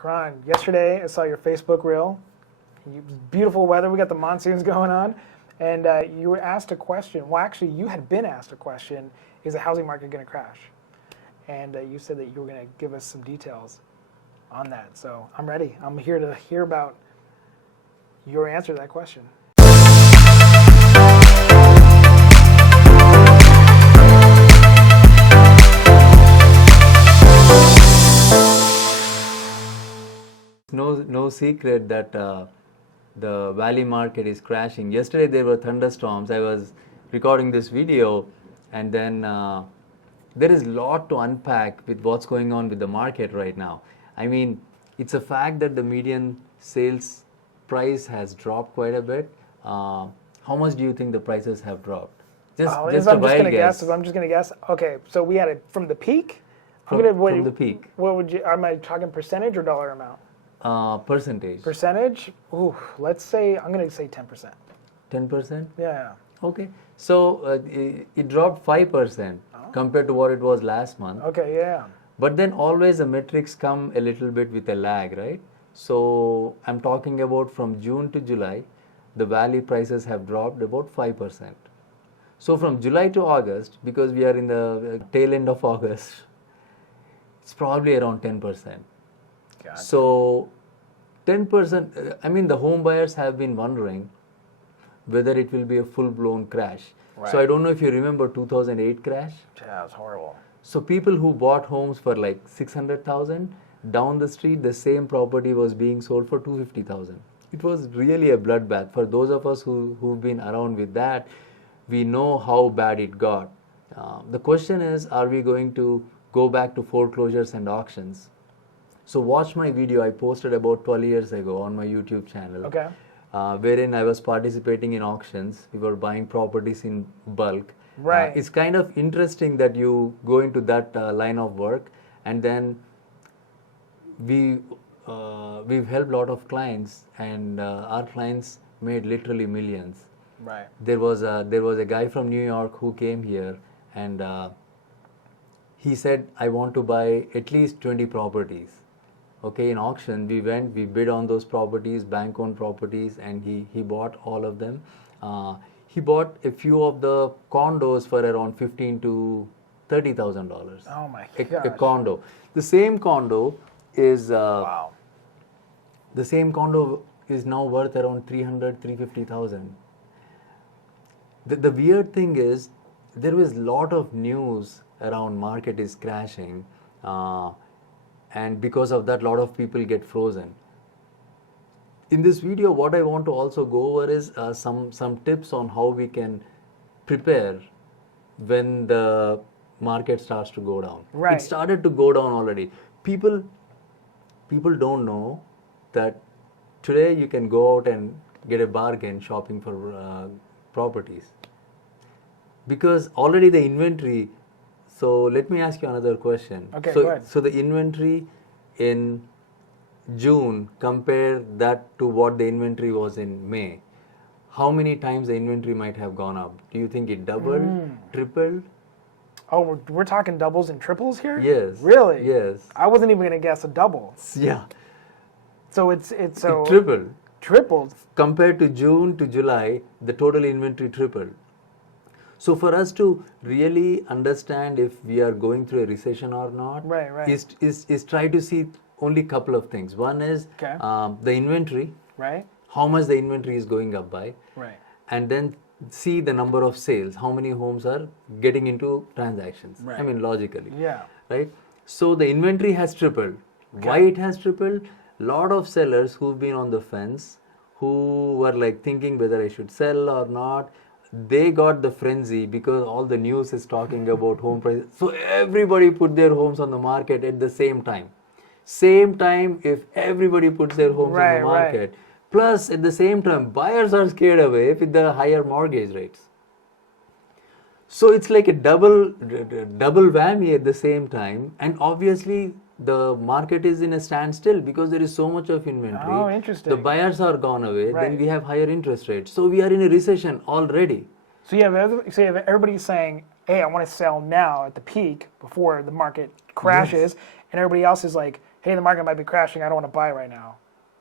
Kiran, yesterday I saw your Facebook reel. Beautiful weather. We got the monsoons going on. And you were asked a question. Well, actually, you had been asked a question. Is the housing market going to crash? And you said that you were going to give us some details on that. So I'm ready. I'm here to hear about your answer to that question. No secret that the Valley market is crashing. Yesterday there were thunderstorms. I was recording this video, and then there is a lot to unpack with what's going on with the market right now. I mean, it's a fact that the median sales price has dropped quite a bit. How much do you think the prices have dropped? Just I'm a just wild going to guess. guess. I'm just going to guess. Okay, so we had it from the peak. From the peak. What would you? Am I talking percentage or dollar amount? Percentage. Percentage? Ooh, let's say I'm going to say 10%. 10%? Yeah. Okay. So it dropped 5% compared to what it was last month. Okay, yeah. But then always the metrics come a little bit with a lag, right? So I'm talking about from June to July, the Valley prices have dropped about 5%. So from July to August, because we are in the tail end of August, it's probably around 10%. Gotcha. So 10%, I mean, the home buyers have been wondering whether it will be a full-blown crash. Right. So I don't know if you remember 2008 crash. Yeah, it's horrible. So people who bought homes for like 600,000, down the street, the same property was being sold for 250,000. It was really a bloodbath. For those of us who've been around with that, we know how bad it got. The question is, are we going to go back to foreclosures and auctions? So watch my video I posted about 12 years ago on my YouTube channel. Okay. Wherein I was participating in auctions. We were buying properties in bulk. Right. It's kind of interesting that you go into that line of work, and then we've helped a lot of clients, and our clients made literally millions. Right. There was a guy from New York who came here, and he said, I want to buy at least 20 properties. Okay, in auction, we bid on those properties, bank-owned properties, and he bought all of them. He bought a few of the condos for around $15,000 to $30,000. Oh my A gosh. condo. The same condo is Wow. the same condo is now worth around $300,000, $350,000. The weird thing is, there was a lot of news around market is crashing. And because of that, a lot of people get frozen. In this video, what I want to also go over is some tips on how we can prepare when the market starts to go down. Right. It started to go down already. People don't know that today you can go out and get a bargain shopping for properties. Because already the inventory. So let me ask you another question. Okay, go ahead. So the inventory in June, compare that to what the inventory was in May. How many times the inventory might have gone up? Do you think it doubled, tripled? Oh, we're talking doubles and triples here? Yes. Really? Yes. I wasn't even going to guess a double. Yeah. So it's so It tripled. tripled. Compared to June to July, the total inventory tripled. So for us to really understand if we are going through a recession or not, Right. is try to see only a couple of things. One is Okay. the inventory, Right? how much the inventory is going up by, Right. and then see the number of sales, how many homes are getting into transactions. Right. I mean, logically. Yeah. Right? So the inventory has tripled. Why it has tripled? Lot of sellers who've been on the fence, who were like thinking whether I should sell or not, they got the frenzy because all the news is talking about home prices. So everybody put their homes on the market at the same time. Same time, if everybody puts their homes on the market. Plus, at the same time, buyers are scared away with the higher mortgage rates. So it's like a double whammy at the same time. And obviously, the market is in a standstill because there is so much of inventory. Oh, interesting. The buyers are gone away. Right. Then we have higher interest rates. So we are in a recession already. So you have everybody saying, hey, I want to sell now at the peak before the market crashes. And everybody else is like, hey, the market might be crashing, I don't want to buy right now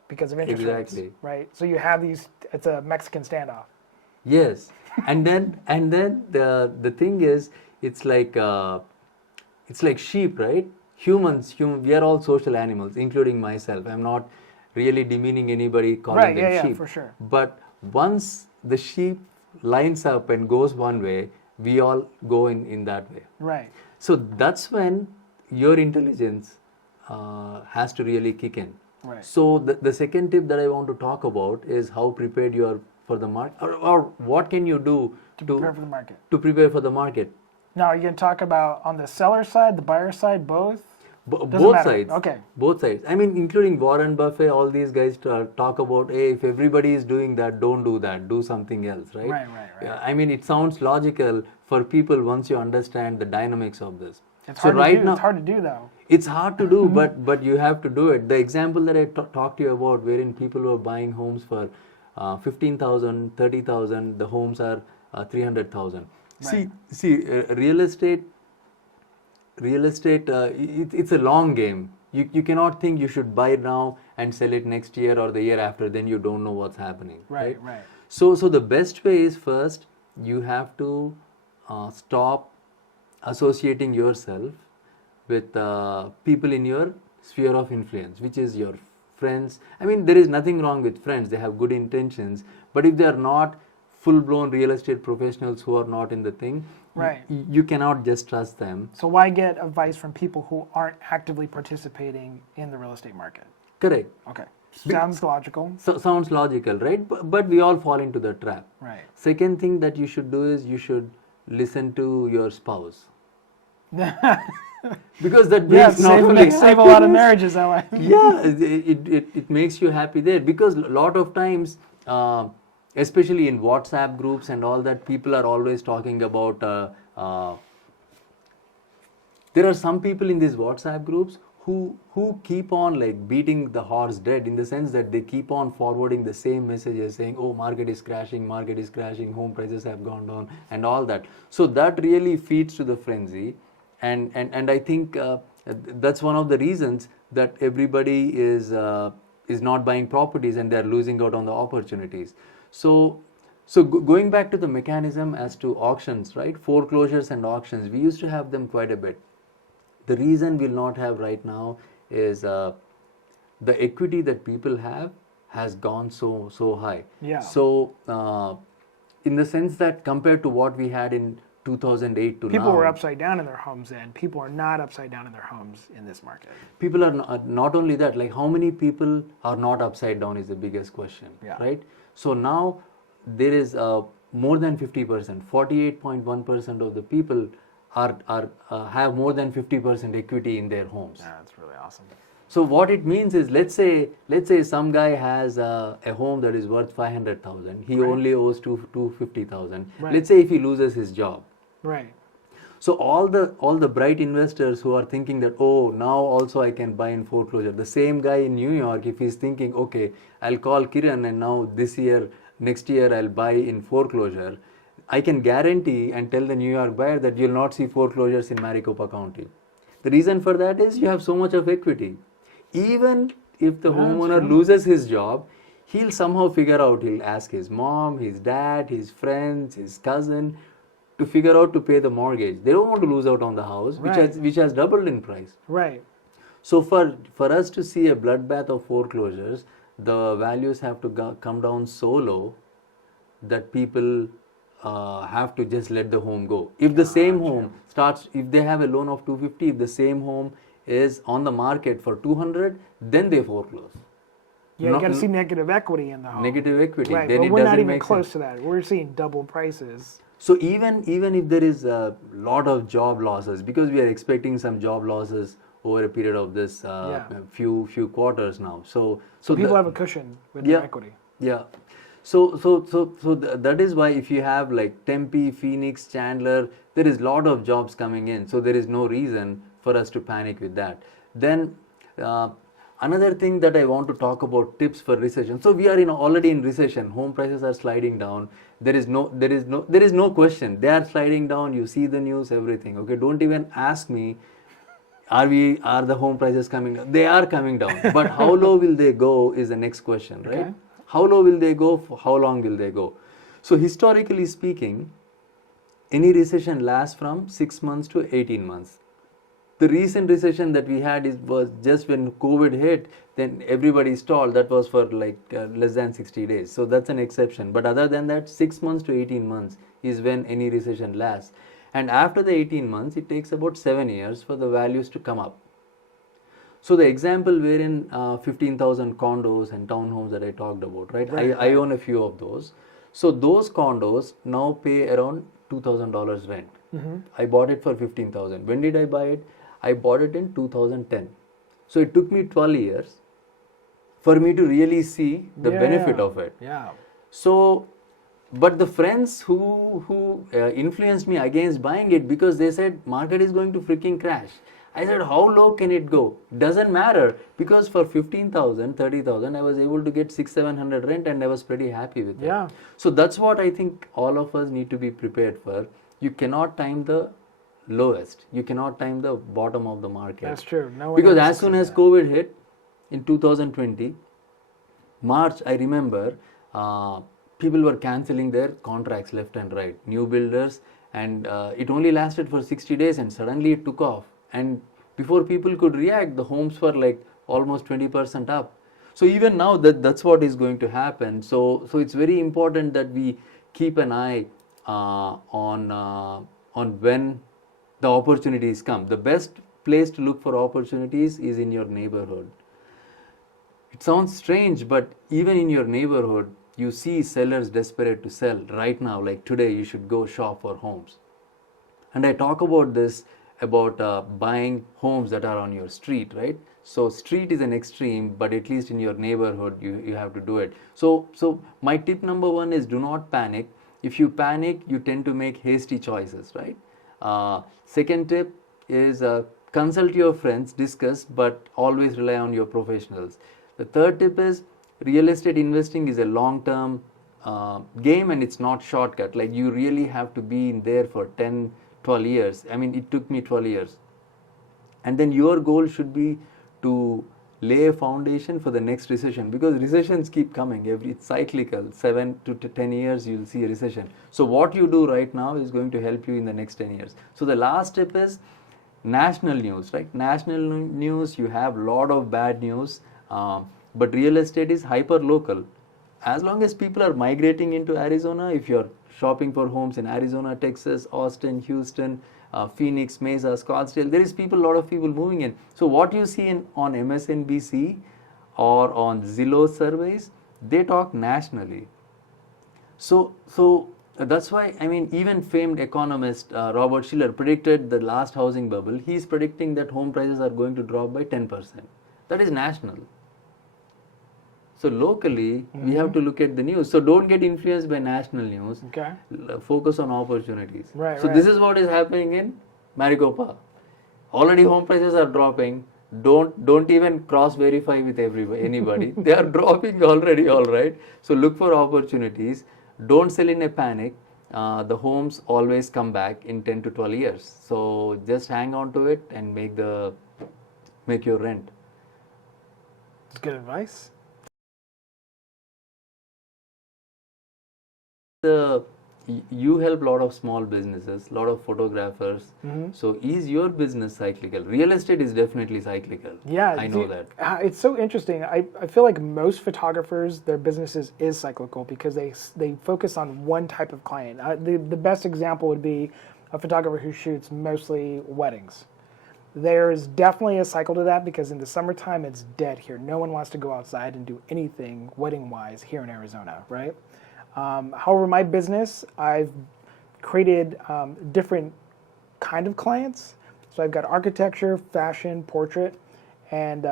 because of interest rates, Exactly. right? So you have these, it's a Mexican standoff. Yes, and then the thing is, it's like sheep, right? We are all social animals, including myself. I'm not really demeaning anybody calling Right, them yeah, sheep. for sure. But once the sheep lines up and goes one way, we all go in that way. Right. So that's when your intelligence has to really kick in. Right. So the second tip that I want to talk about is how prepared you are for the market, or what can you do To prepare for the market. to prepare for the market. Now, are you going to talk about on the seller side, the buyer side, both? Doesn't Both matter. sides. Okay. Both sides. I mean, including Warren Buffett, all these guys talk about, hey, if everybody is doing that, don't do that. Do something else, right? Right. Yeah, I mean, it sounds logical for people once you understand the dynamics of this. It's So hard right to do. now, It's hard to do, though. it's hard to do, but you have to do it. The example that I talked to you about, wherein people were buying homes for 15,000, 30,000, the homes are 300,000. Right. See, real estate, it's a long game. You cannot think you should buy it now and sell it next year or the year after, then you don't know what's happening. Right. So the best way is, first you have to stop associating yourself with people in your sphere of influence, which is your friends. I mean, there is nothing wrong with friends, they have good intentions, but if they are not full-blown real estate professionals who are not in the thing, Right. you cannot just trust them. So why get advice from people who aren't actively participating in the real estate market? Correct. Okay. Sounds logical. So, sounds logical, right? But we all fall into the trap. Right. Second thing that you should do is you should listen to your spouse. Because that Yeah, brings not only save a lot of marriages that way. yeah, it makes you happy there, because a lot of times, especially in WhatsApp groups and all that, people are always talking about there are some people in these WhatsApp groups who keep on like beating the horse dead, in the sense that they keep on forwarding the same messages saying, oh, market is crashing, home prices have gone down and all that. So that really feeds to the frenzy, and I think that's one of the reasons that everybody is not buying properties and they're losing out on the opportunities. So going back to the mechanism as to auctions, right? Foreclosures and auctions, we used to have them quite a bit. The reason we'll not have right now is the equity that people have has gone so high. Yeah. So in the sense that compared to what we had in 2008 to People now, were upside down in their homes then. People are not upside down in their homes in this market. people are not only that, like how many people are not upside down is the biggest question, Yeah. right? So now there is more than 50%, 48.1% of the people are have more than 50% equity in their homes. Yeah, that's really awesome. So what it means is, let's say some guy has a home that is worth 500,000. He Right. only owes 250,000. Right. Let's say if he loses his job. Right. So all the bright investors who are thinking that, oh, now also I can buy in foreclosure. The same guy in New York, if he's thinking, okay, I'll call Kiran and now next year I'll buy in foreclosure, I can guarantee and tell the New York buyer that you'll not see foreclosures in Maricopa County. The reason for that is you have so much of equity. Even if the homeowner loses his job, he'll somehow figure out, he'll ask his mom, his dad, his friends, his cousin to figure out to pay the mortgage. They don't want to lose out on the house, Right. which has doubled in price. Right. So for us to see a bloodbath of foreclosures, the values have to come down so low that people have to just let the home go. If the same home starts, if they have a loan of 250, if the same home is on the market for 200, then they foreclose. Yeah, you got to see negative equity in the home. Negative equity. Right, Then but it we're not doesn't even make close sense. to that. We're seeing double prices. So even if there is a lot of job losses, because we are expecting some job losses over a period of this few quarters now. So People have a cushion with their equity. Yeah. So that is why if you have like Tempe, Phoenix, Chandler, there is lot of jobs coming in. So there is no reason for us to panic with that. Then another thing that I want to talk about, tips for recession. So we are already in recession. Home prices are sliding down. There is no question. They are sliding down. You see the news, everything. Okay, don't even ask me. Are the home prices coming down? They are coming down. But how low will they go is the next question, right? Okay. How low will they go? For how long will they go? So historically speaking, any recession lasts from 6 months to 18 months. The recent recession that we had was just when COVID hit, then everybody stalled. That was for like less than 60 days. So that's an exception. But other than that, 6 months to 18 months is when any recession lasts. And after the 18 months, it takes about 7 years for the values to come up. So the example wherein 15,000 condos and townhomes that I talked about, right? I own a few of those. So those condos now pay around $2,000 rent. I bought it for 15,000. When did I buy it? I bought it in 2010. So it took me 12 years for me to really see the benefit of it. Yeah. So, but the friends who influenced me against buying it because they said market is going to freaking crash. I said, how low can it go? Doesn't matter, because for 15,000, 30,000, I was able to get 600-700 rent and I was pretty happy with it. Yeah. So that's what I think all of us need to be prepared for. You cannot time the lowest. You cannot time the bottom of the market. That's true. No one Because else as soon said as that. COVID hit in 2020, March, I remember people were cancelling their contracts left and right, new builders, and it only lasted for 60 days and suddenly it took off. And before people could react, the homes were like almost 20% up. So even now that's what is going to happen. So it's very important that we keep an eye on when the opportunities come. The best place to look for opportunities is in your neighborhood. It sounds strange, but even in your neighborhood, you see sellers desperate to sell. Right now, like today, you should go shop for homes. And I talk about this, about buying homes that are on your street, right? So street is an extreme, but at least in your neighborhood, you have to do it. So my tip number one is do not panic. If you panic, you tend to make hasty choices, right? Second tip is consult your friends, discuss, but always rely on your professionals. The third tip is real estate investing is a long-term game and it's not shortcut. Like you really have to be in there for 10, 12 years. I mean, it took me 12 years. And then your goal should be to lay a foundation for the next recession, because recessions keep coming. It's cyclical. 7 to 10 years you'll see a recession. So what you do right now is going to help you in the next 10 years. So the last tip is national news, right? National news, you have a lot of bad news, but real estate is hyper local. As long as people are migrating into Arizona, if you're shopping for homes in Arizona, Texas, Austin, Houston, Phoenix, Mesa, Scottsdale, there is a lot of people moving in. So what you see on MSNBC or on Zillow surveys, they talk nationally. So that's why, I mean, even famed economist Robert Shiller predicted the last housing bubble. He's predicting that home prices are going to drop by 10%. That is national. So locally, we have to look at the news. So don't get influenced by national news. Okay. Focus on opportunities. Right, so this is what is happening in Maricopa. Already home prices are dropping. Don't even cross verify with anybody. They are dropping already, all right. So look for opportunities. Don't sell in a panic. The homes always come back in 10 to 12 years. So just hang on to it and make your rent. That's good advice. You help a lot of small businesses, a lot of photographers. So is your business cyclical? Real estate is definitely cyclical. Yeah, I know that. It's so interesting. I feel like most photographers, their businesses is cyclical because they focus on one type of client. The best example would be a photographer who shoots mostly weddings. There's definitely a cycle to that because in the summertime it's dead here. No one wants to go outside and do anything wedding-wise here in Arizona, right? However, my business, I've created different kind of clients. So I've got architecture, fashion, portrait, and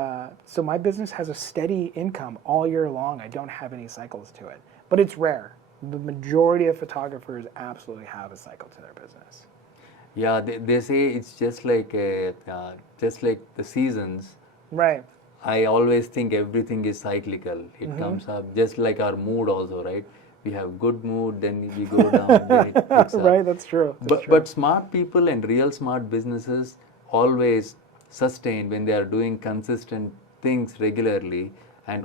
so my business has a steady income all year long. I don't have any cycles to it, but it's rare. The majority of photographers absolutely have a cycle to their business. Yeah, they say it's just like the seasons. Right. I always think everything is cyclical. It comes up just like our mood also, right? We have good mood, then we go down, then it picks up. Right, that's true. But smart people and real smart businesses always sustained, when they are doing consistent things regularly, and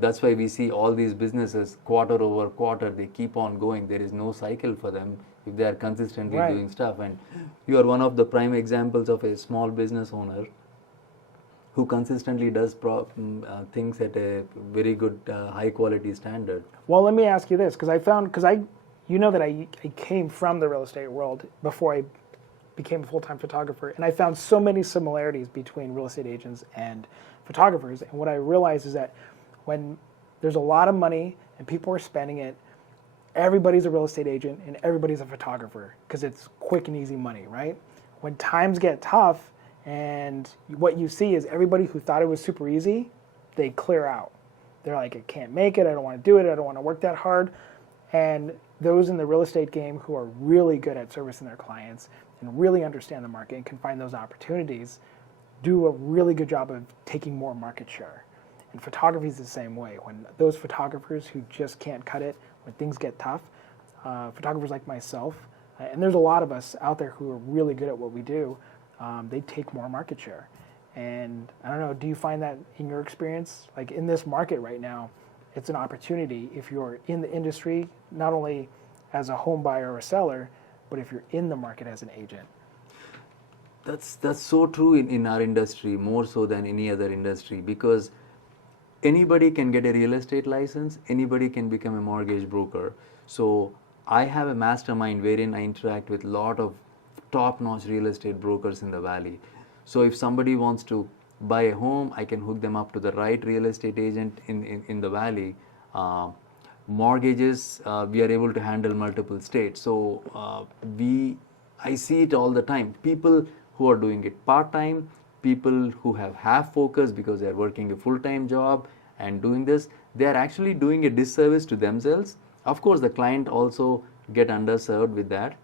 that's why we see all these businesses quarter over quarter, they keep on going. There is no cycle for them if they are consistently Right. doing stuff. And you are one of the prime examples of a small business owner who consistently does things at a very good, high quality standard. Well, let me ask you this, because you know that I came from the real estate world before I became a full-time photographer, and I found so many similarities between real estate agents and photographers. And what I realized is that when there's a lot of money and people are spending it, everybody's a real estate agent and everybody's a photographer because it's quick and easy money, right? When times get tough and what you see is everybody who thought it was super easy, they clear out. They're like, I can't make it, I don't want to do it, I don't want to work that hard. And those in the real estate game who are really good at servicing their clients and really understand the market and can find those opportunities do a really good job of taking more market share. And photography is the same way. When those photographers who just can't cut it, when things get tough, photographers like myself, and there's a lot of us out there who are really good at what we do, they take more market share. And I don't know, do you find that in your experience? Like in this market right now, it's an opportunity if you're in the industry, not only as a home buyer or a seller, but if you're in the market as an agent. That's so true in our industry, more so than any other industry, because anybody can get a real estate license, anybody can become a mortgage broker. So I have a mastermind wherein I interact with a lot of top-notch real estate brokers in the valley. So if somebody wants to buy a home, I can hook them up to the right real estate agent in the valley. Mortgages, we are able to handle multiple states. So I see it all the time. People who are doing it part-time, people who have half focus because they are working a full-time job and doing this, they are actually doing a disservice to themselves. Of course, the client also get underserved with that.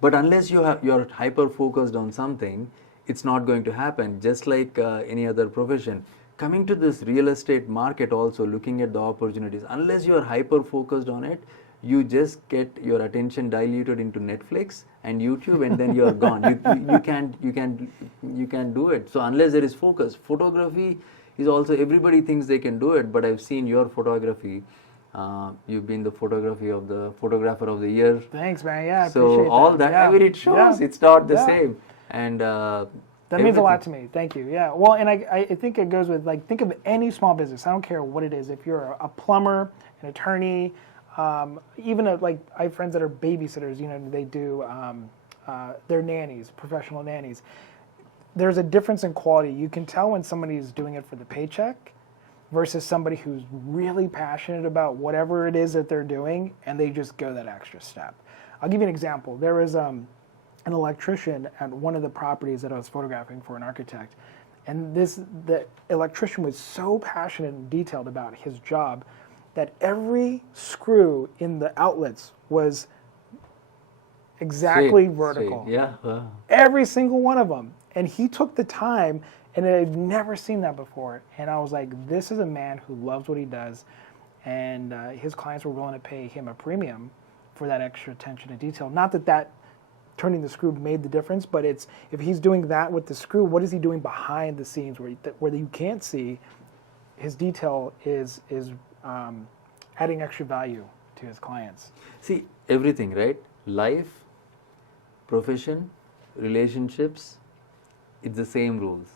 But unless you're hyper-focused on something, it's not going to happen, just like any other profession. Coming to this real estate market also, looking at the opportunities, unless you're hyper-focused on it, you just get your attention diluted into Netflix and YouTube, and then you're gone. You can't do it. So unless there is focus, photography is also, everybody thinks they can do it, but I've seen your photography. You've been the photographer of the year. Thanks, man. Yeah, I so appreciate that. all that, Yeah. I mean, it shows it's not the Yeah. same. And that means a lot to me. Thank you. Yeah. Well, and I think it goes with, like, think of any small business. I don't care what it is. If you're a plumber, an attorney, even like I have friends that are babysitters. You know, they do they're nannies, professional nannies. There's a difference in quality. You can tell when somebody's doing it for the paycheck versus somebody who's really passionate about whatever it is that they're doing, and they just go that extra step. I'll give you an example. There was an electrician at one of the properties that I was photographing for an architect, and the electrician was so passionate and detailed about his job that every screw in the outlets was exactly vertical. Yeah. Every single one of them. And he took the time, and I'd never seen that before. And I was like, this is a man who loves what he does, and his clients were willing to pay him a premium for that extra attention to detail. Not that turning the screw made the difference, but it's, if he's doing that with the screw, what is he doing behind the scenes where you can't see? His detail is adding extra value to his clients. See, everything, right? Life, profession, relationships, it's the same rules.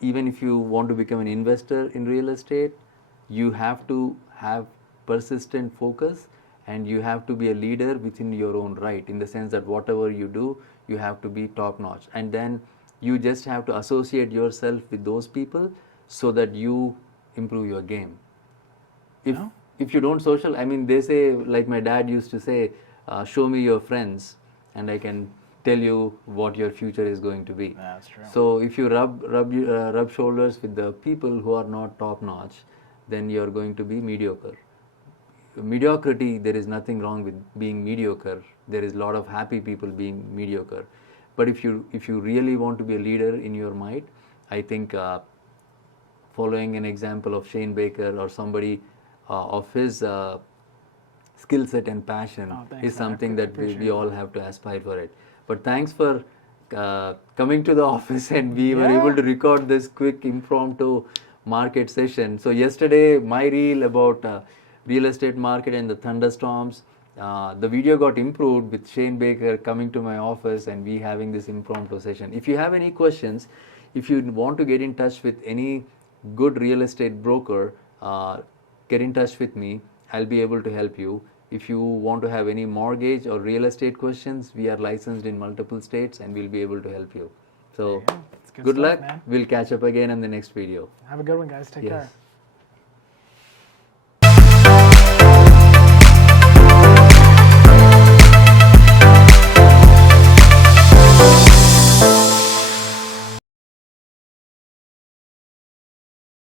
Even if you want to become an investor in real estate, you have to have persistent focus, and you have to be a leader within your own right, in the sense that whatever you do, you have to be top notch. And then you just have to associate yourself with those people so that you improve your game. If you don't social, I mean, they say, like my dad used to say, show me your friends and I can tell you what your future is going to be. That's true. So if you rub shoulders with the people who are not top notch, then you're going to be mediocre. Mediocrity, there is nothing wrong with being mediocre. There is a lot of happy people being mediocre. But if you really want to be a leader in your mind, I think following an example of Shane Baker or somebody of his skill set and passion is something that we all have to aspire for it. But thanks for coming to the office, and we were Yeah. able to record this quick impromptu market session. So yesterday, my reel about real estate market and the thunderstorms, the video got improved with Shane Baker coming to my office and we having this impromptu session. If you have any questions, if you want to get in touch with any good real estate broker, get in touch with me. I'll be able to help you. If you want to have any mortgage or real estate questions, we are licensed in multiple states and we'll be able to help you. So There you go. It's good stuff, luck. man. We'll catch up again in the next video. Have a good one, guys. Take Yes. care.